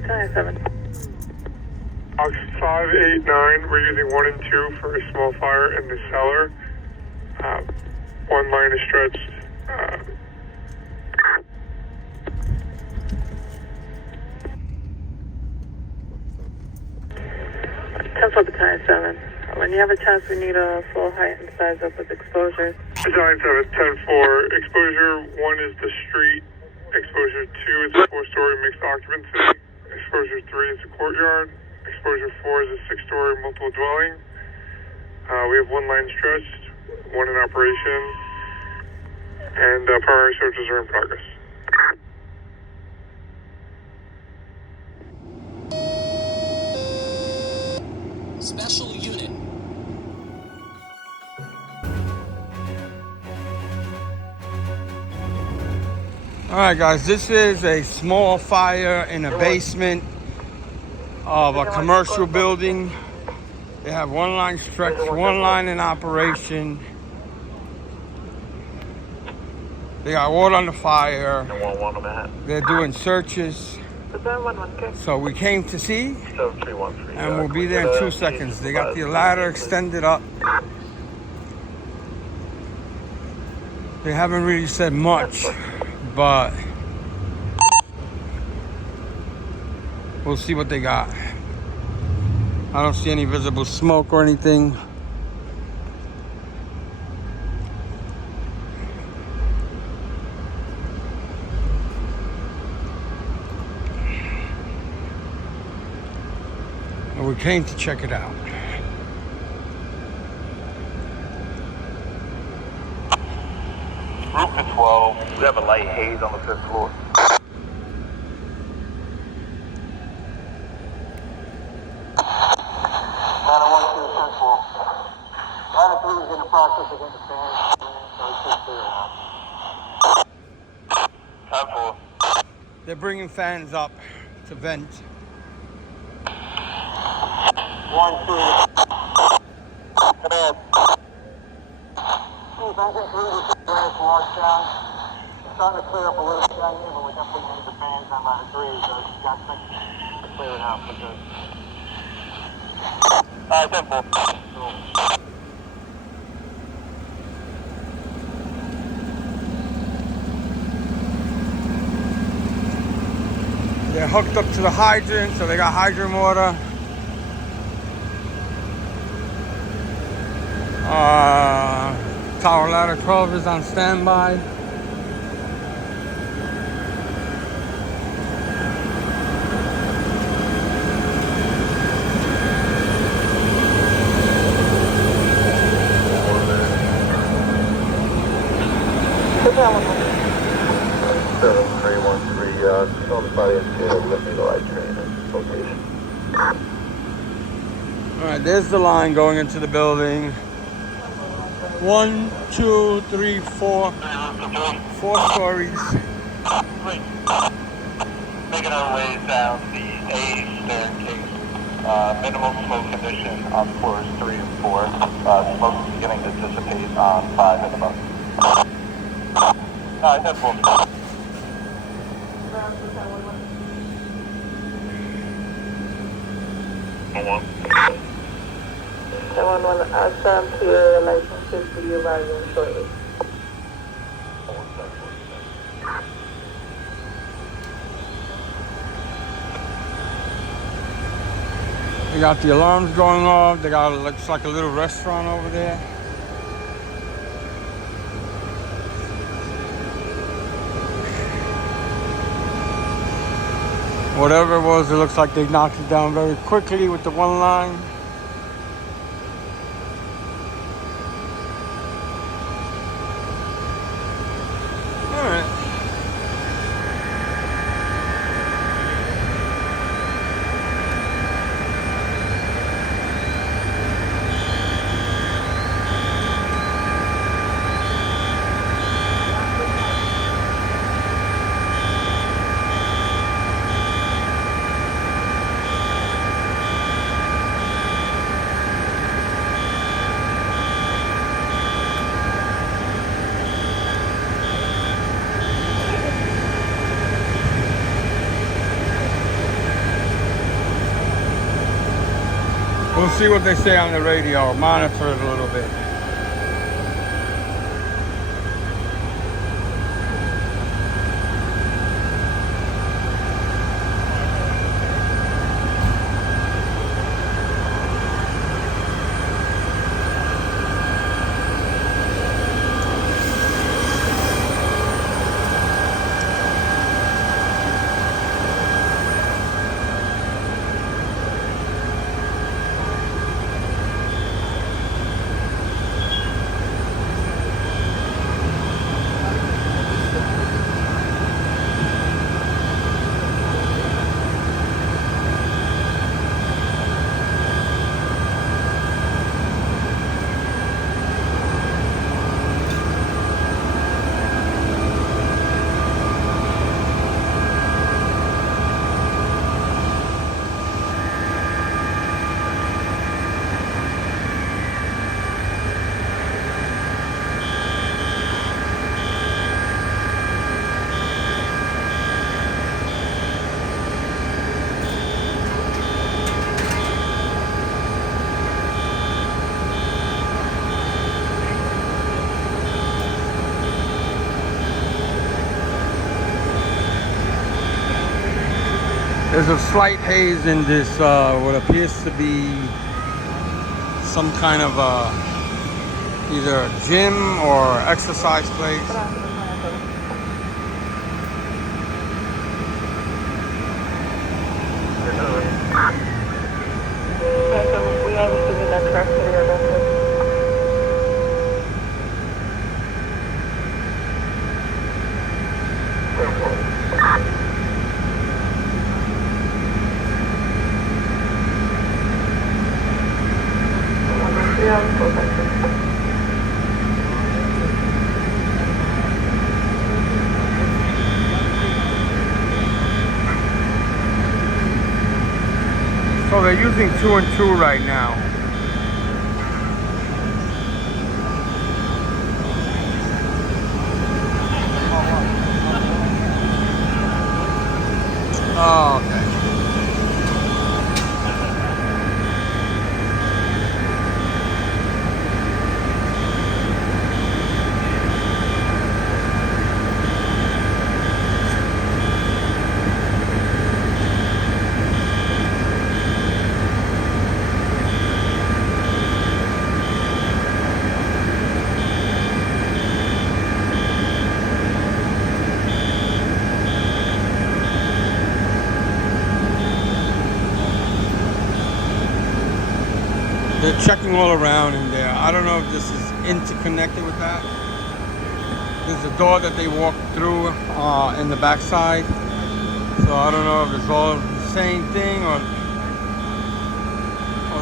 Battalion 7. Ox 589, we're using 1 and 2 for a small fire in the cellar. One line is stretched. 10-4 Battalion 7. When you have a chance, we need a full height and size up with exposure. Battalion 7, 10-4. Exposure 1 is the street. Exposure 2 is a 4-story mixed occupancy. Exposure 3 is a courtyard. Exposure 4 is a 6-story multiple dwelling. We have 1 line stretched, 1 in operation, and primary searches are in progress. Special unit. All right, guys, this is a small fire in a basement of a commercial building. They have 1 line stretched, 1 line in operation. They got water on the fire. They're doing searches. So we came to see, and we'll be there in 2 seconds. They got the ladder extended up. They haven't really said much, but we'll see what they got. I don't see any visible smoke or anything. And we came to check it out. Roof is 12. We have a light haze on the 5th floor. Latitude is in the process of getting the fans, so it's just clear now. 10-4. They're bringing fans up to vent. 1, 2. Command. Chief, engine 3 is ready to wash down. It's starting to clear up a little bit down here, but we definitely need the fans on ladder 3, so it's got to clear it out for good. 10-4. Cool. They're hooked up to the hydrant, so they got hydrant water. Tower ladder 12 is on standby. Somebody in jail, let me know I train in location. All right, there's the line going into the building. 1, 2, 3, 4. 4 stories. Making our way down the A staircase. Minimal smoke condition on floors 3 and 4. Smoke is beginning to dissipate on 5 and above. 10-4. One. 711, I'll send to your licenses to you arriving shortly. They got the alarms going off. They got, looks like a little restaurant over there. Whatever it was, it looks like they knocked it down very quickly with the 1 line. All right. We'll see what they say on the radio. Monitor it a little bit. There's a slight haze in this, what appears to be some kind of either a gym or exercise place. We obviously did not correct the So they're using 2 and 2 right now. Oh, okay. They're checking all around in there. I don't know if this is interconnected with that. There's a door that they walk through in the backside. So I don't know if it's all the same thing or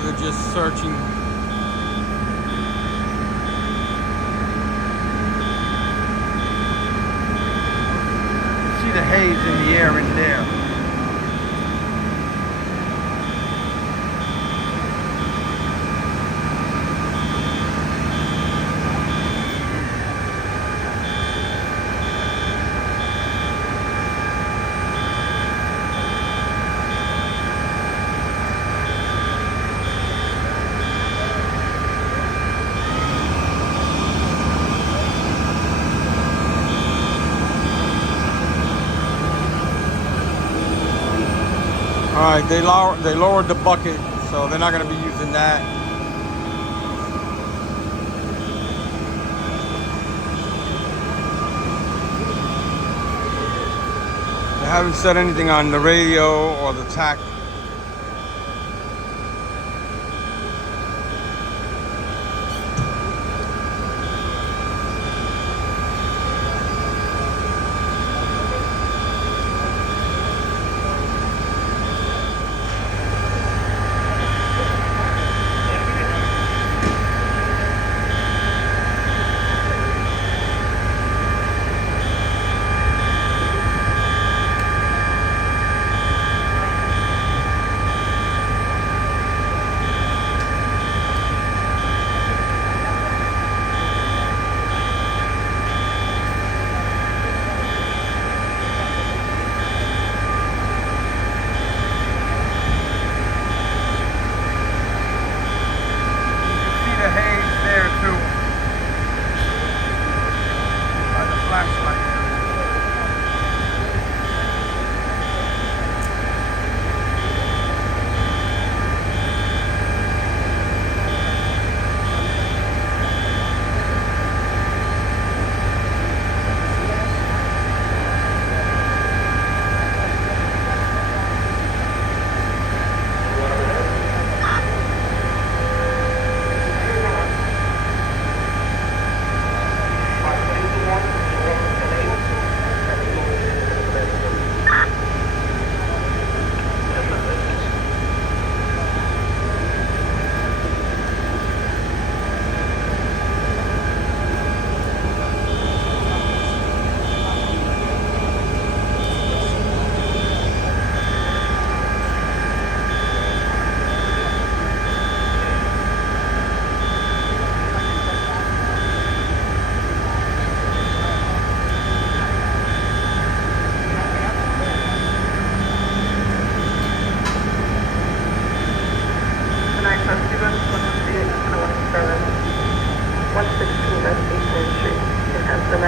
they're just searching. See the haze in the air in there. All right, they lowered the bucket, so they're not going to be using that. They haven't said anything on the radio or the TAC.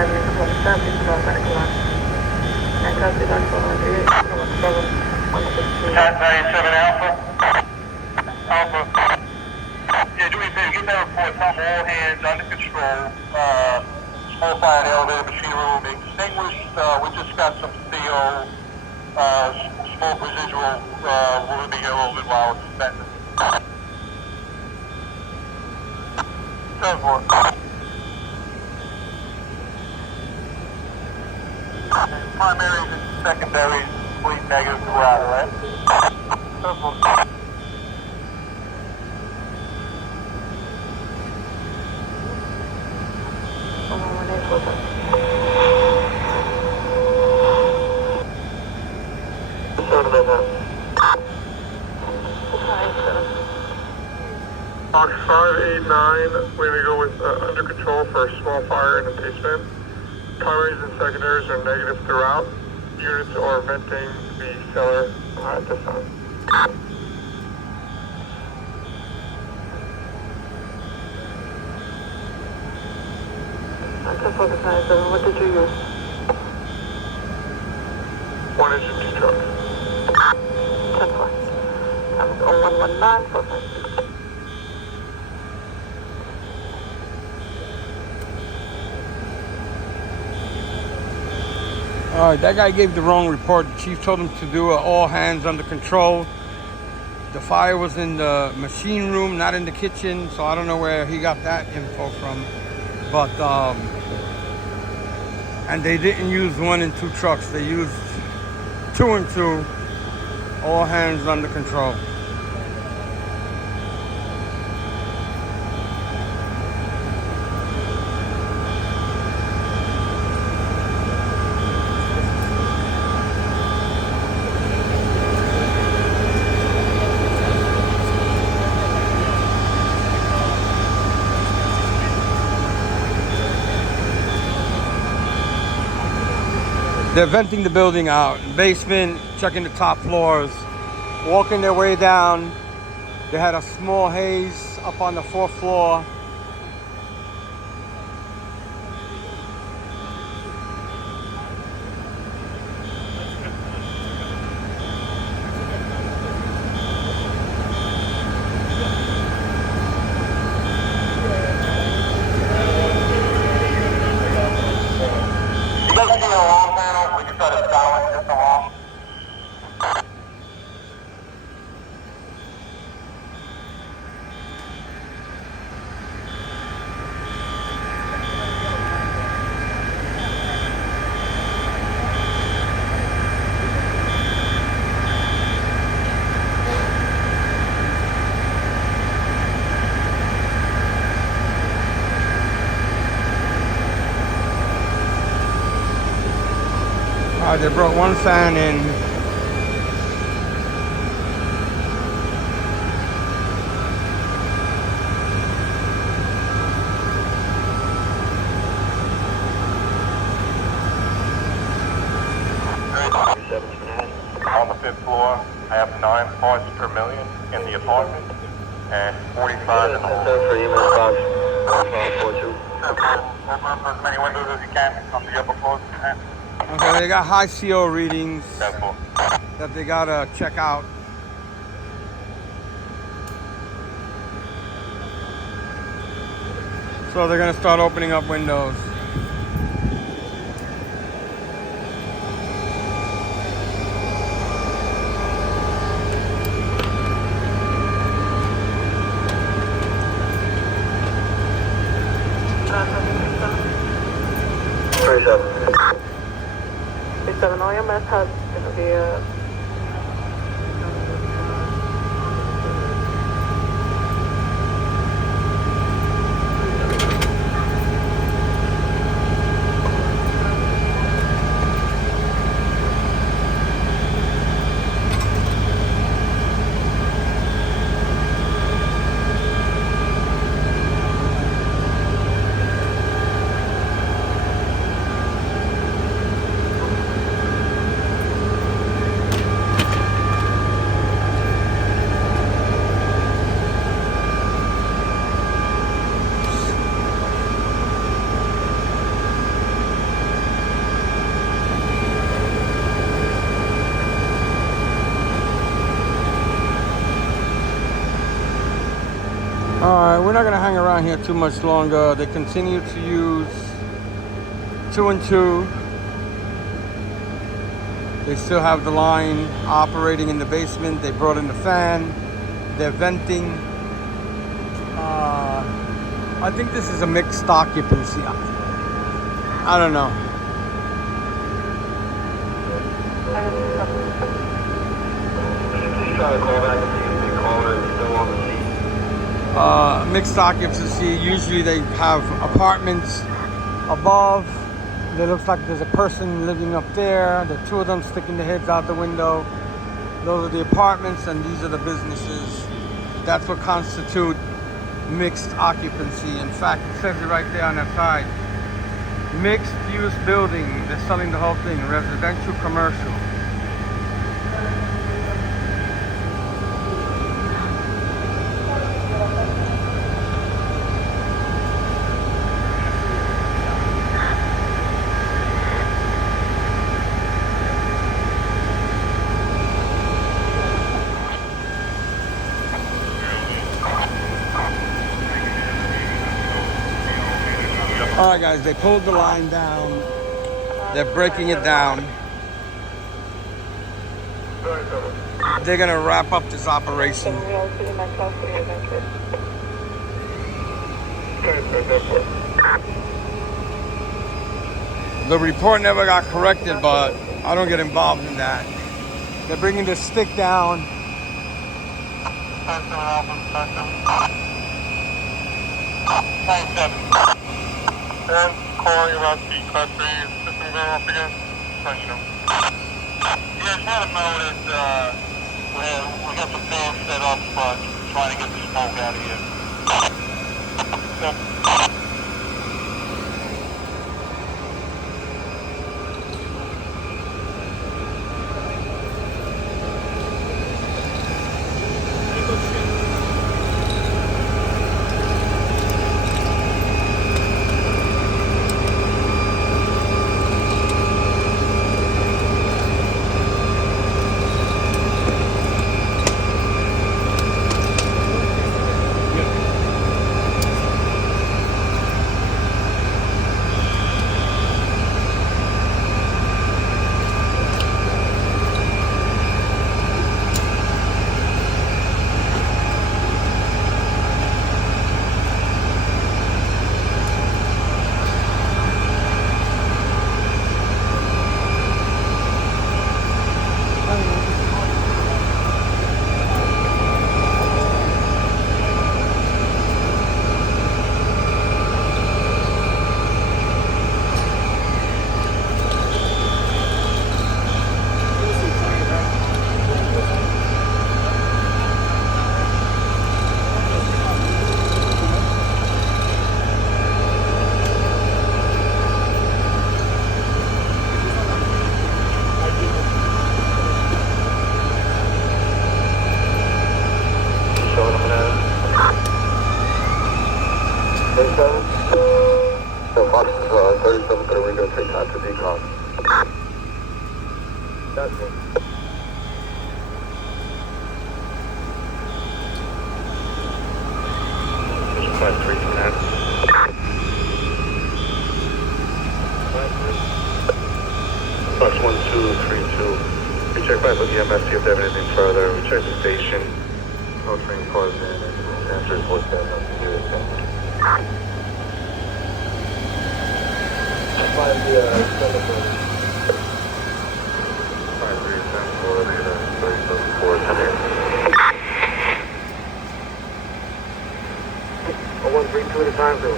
Avenue, Component Stop, please call medical line. And custody line 4138, problem 116. 97 Alpha. Alpha. Yeah, do me a favor, get that report, tell them all hands under control. Small fire in the elevator machine room, extinguished, we just got some CO, smoke residual, we're gonna be here a little bit while it's suspended. 7-4. Primaries and secondaries, complete negative throughout, right? 7-4. Box 589, we're going to go with under control for a small fire in the basement. Primaries and secondaries are negative throughout. Units are venting the cellar at this time. Okay, focus 97, what did you use? 1 engine, 2 trucks. 10-4. Time is 0119, 456. All right, that guy gave the wrong report. The chief told him to do all hands under control. The fire was in the machine room, not in the kitchen, so I don't know where he got that info from. But, and they didn't use 1 and 2 trucks. They used 2 and 2, all hands under control. They're venting the building out. Basement, checking the top floors, walking their way down. They had a small haze up on the 4th floor. You guys see the alarm panel? We can try to silence this alarm. They brought 1 fan in. On the 5th floor, I have 9 parts per million in the apartment and 45 in the hall. For email box 1542. Open as many windows as you can on the upper floors. Okay, they got high CO readings 10-4. that they gotta check out. So they're gonna start opening up windows. All your mess hubs gonna be we're not gonna hang around here too much longer. They continue to use 2 and 2. They still have the line operating in the basement. They brought in the fan. They're venting. I think this is a mixed occupancy. I don't know. Just trying to call back and see if the caller is still on the scene. Mixed occupancy. Usually they have apartments above. It looks like there's a person living up there. The 2 of them sticking their heads out the window. Those are the apartments, and these are the businesses. That's what constitute mixed occupancy. In fact, it says it right there on that side. Mixed use building. They're selling the whole thing. Residential, commercial. All right, guys, they pulled the line down. They're breaking it down. They're gonna wrap up this operation. The report never got corrected, but I don't get involved in that. They're bringing the stick down. And calling about the Class 3 system going off again. You know. Yeah, just let them know that we got some fans set up, but trying to get the smoke out of here. So Fox is 37 for the window, take time to decon. That's it. Class 3 command. Fox 1232. We check back with EMS, see if they have anything further. We check the station. No train cars in. Answer report that. Nothing to do with that. Find the 132 at a time, so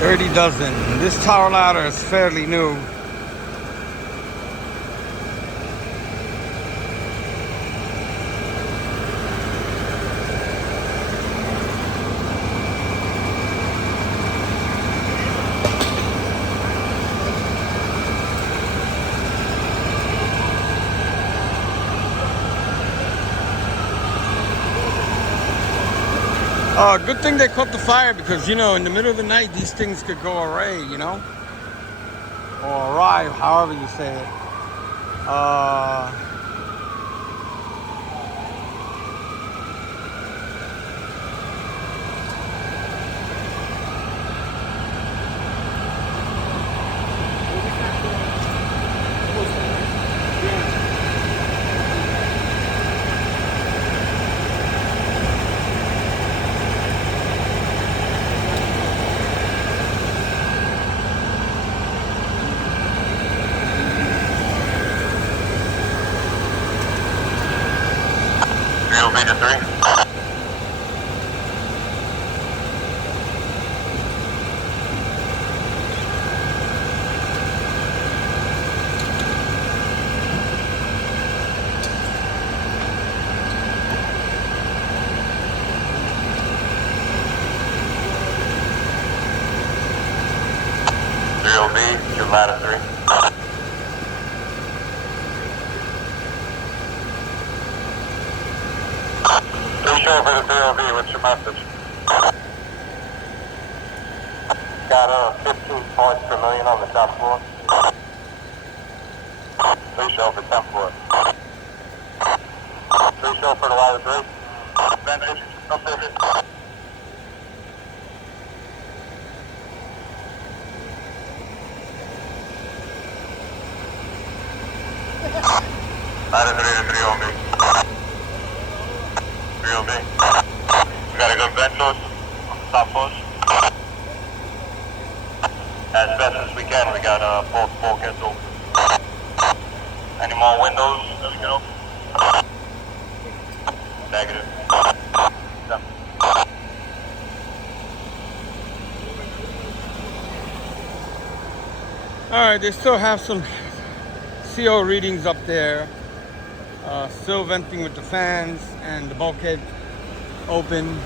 $30 dozen. This tower ladder is fairly new. Good thing they caught the fire because, you know, in the middle of the night, these things could go awry, you know? Or awry, however you say it. Real beta 3. Real B, your ladder 3. Please show for the 3LB, what's your message? Got 15 parts per million on the top floor. Please show for 10th floor. Please show for the ladder 3. Ventilation, up there. Ladder 3 to 3LB. 3LB. We got a good ventos on the top floors. As best as we can, we got both bulkheads open. Any more windows that we can open? Negative. Them. All right, they still have some CO readings up there. Still venting with the fans and the bulkhead open.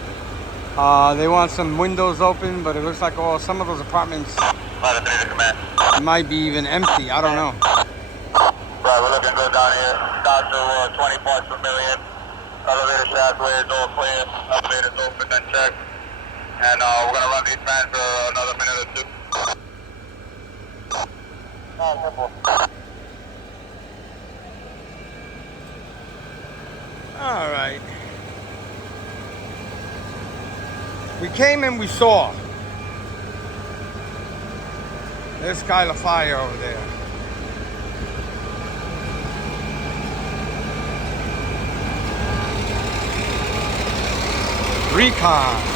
They want some windows open, but it looks like some of those apartments Ladder 3 to command. might be even empty. I don't know. Right, we're looking good down here. Down to 20 parts per million. Elevator shaft ways all clear. Elevator's open and checked. And we're going to run these fans for another minute or two. Simple. All right. We came and we saw. There's Skylar Fire over there. Recon.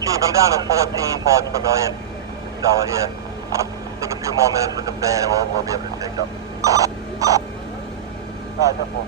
Chief, I'm down to 14 parts per million. Dollar here. Take a few more minutes with the fan and we'll be able to take up. Alright, that's cool.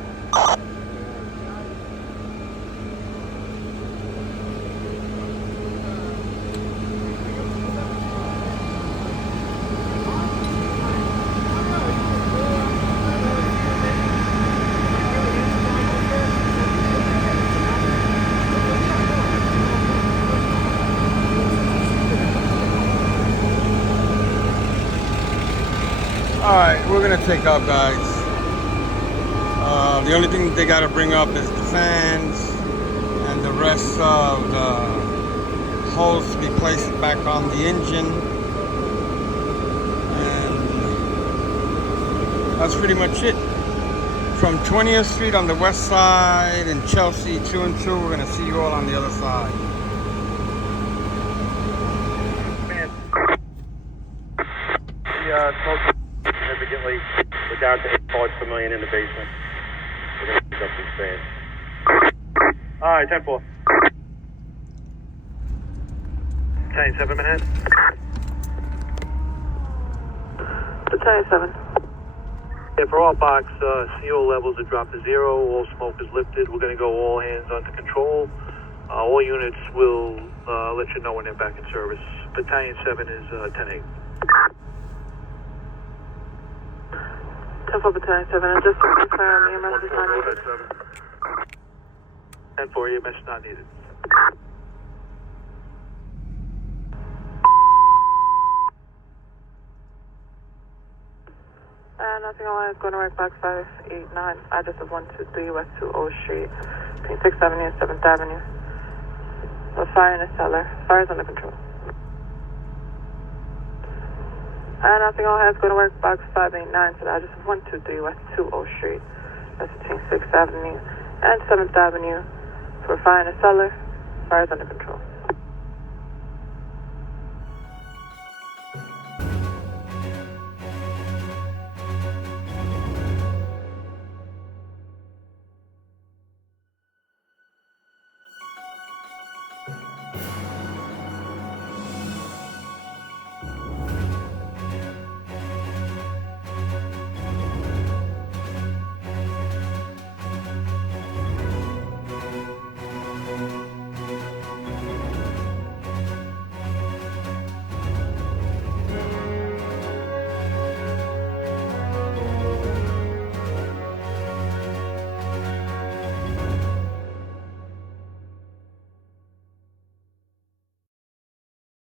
Alright, we're gonna take up, guys. The only thing they gotta bring up is the fans and the rest of the hose to be placed back on the engine. And that's pretty much it. from 20th Street on the west side and Chelsea 2 and 2. We're gonna see you all on the other side. Man. The smoke significantly. We're down to 8 parts per million in the basement. We're gonna pick up this fan. Alright, 10-4. 10-7 minutes. Battalion 7. Yeah, for all box, CO levels have dropped to 0. All smoke is lifted. We're going to go all hands under control. All units will let you know when they're back in service. Battalion 7 is 10-8. 10-4 Battalion 7. And just to confirm, EMS is not needed. 10-4, EMS not needed. Nothing online is going to work box 589, address of 123 West 20 Street, between 6th Avenue and 7th Avenue. A fire in a cellar. Fire is under control. Nothing online is going to work box 589 to the address of 123 West 20 Street. That's between 6th Avenue and 7th Avenue. For a fire in a cellar. Fire is under control.